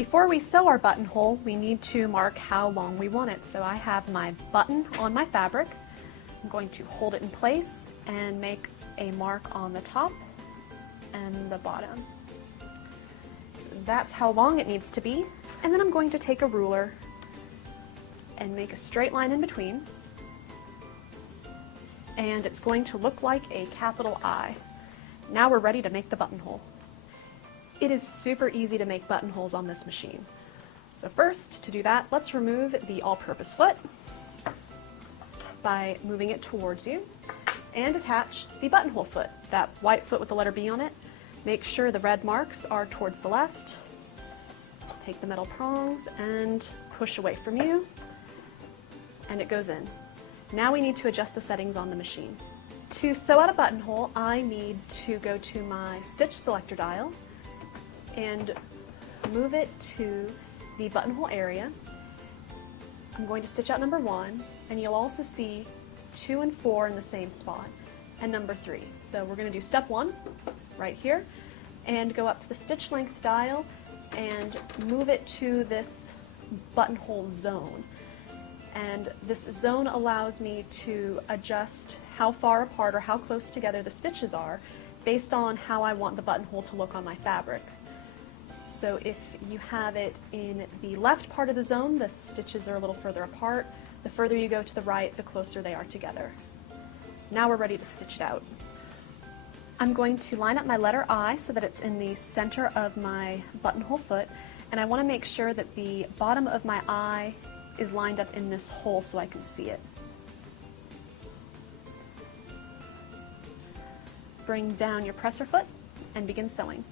Before we sew our buttonhole, we need to mark how long we want it. So I have my button on my fabric. I'm going to hold it in place and make a mark on the top and the bottom. So that's how long it needs to be. And then I'm going to take a ruler and make a straight line in between. And it's going to look like a capital I. Now we're ready to make the buttonhole. It is super easy to make buttonholes on this machine. So first, to do that, let's remove the all-purpose foot by moving it towards you and attach the buttonhole foot, that white foot with the letter B on it. Make sure the red marks are towards the left. Take the metal prongs and push away from you, and it goes in. Now we need to adjust the settings on the machine. To sew out a buttonhole, I need to go to my stitch selector dial and move it to the buttonhole area. I'm going to stitch out number 1, and you'll also see 2 and 4 in the same spot, and number 3. So we're going to do step 1 right here, and go up to the stitch length dial and move it to this buttonhole zone. And this zone allows me to adjust how far apart or how close together the stitches are based on how I want the buttonhole to look on my fabric. So if you have it in the left part of the zone, the stitches are a little further apart. The further you go to the right, the closer they are together. Now we're ready to stitch it out. I'm going to line up my letter I so that it's in the center of my buttonhole foot, and I want to make sure that the bottom of my I is lined up in this hole so I can see it. Bring down your presser foot and begin sewing.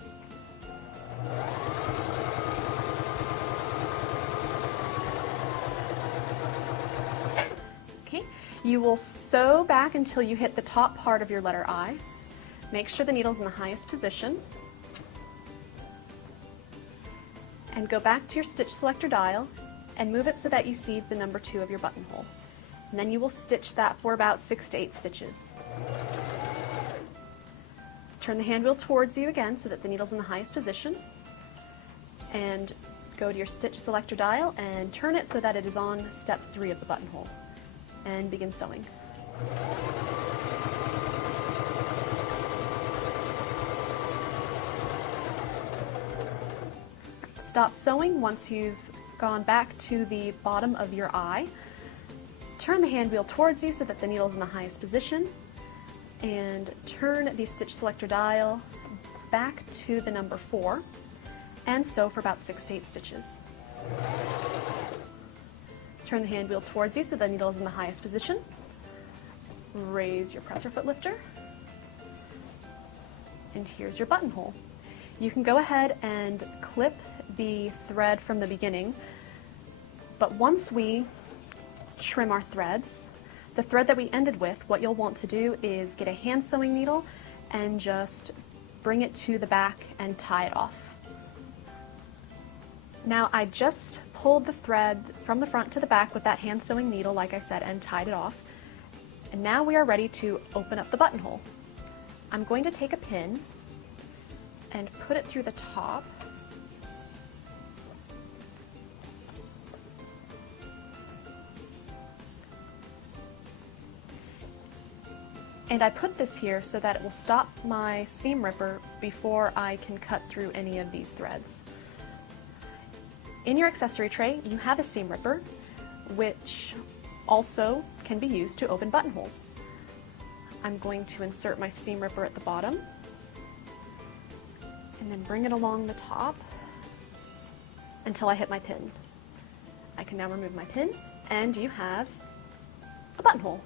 Okay, you will sew back until you hit the top part of your letter I. Make sure the needle's in the highest position. And go back to your stitch selector dial and move it so that you see the number 2 of your buttonhole. And then you will stitch that for about 6 to 8 stitches. Turn the hand wheel towards you again so that the needle's in the highest position. And go to your stitch selector dial and turn it so that it is on step 3 of the buttonhole. And begin sewing. Stop sewing once you've gone back to the bottom of your I. Turn the hand wheel towards you so that the needle's in the highest position, and turn the stitch selector dial back to the number 4 and sew for about 6 to 8 stitches. Turn the hand wheel towards you so the needle is in the highest position. Raise your presser foot lifter, and here's your buttonhole. You can go ahead and clip the thread from the beginning, but once we trim our threads, the thread that we ended with, what you'll want to do is get a hand sewing needle and just bring it to the back and tie it off. Now I just pulled the thread from the front to the back with that hand sewing needle, like I said, and tied it off. And now we are ready to open up the buttonhole. I'm going to take a pin and put it through the top. And I put this here so that it will stop my seam ripper before I can cut through any of these threads. In your accessory tray, you have a seam ripper, which also can be used to open buttonholes. I'm going to insert my seam ripper at the bottom, and then bring it along the top until I hit my pin. I can now remove my pin, and you have a buttonhole.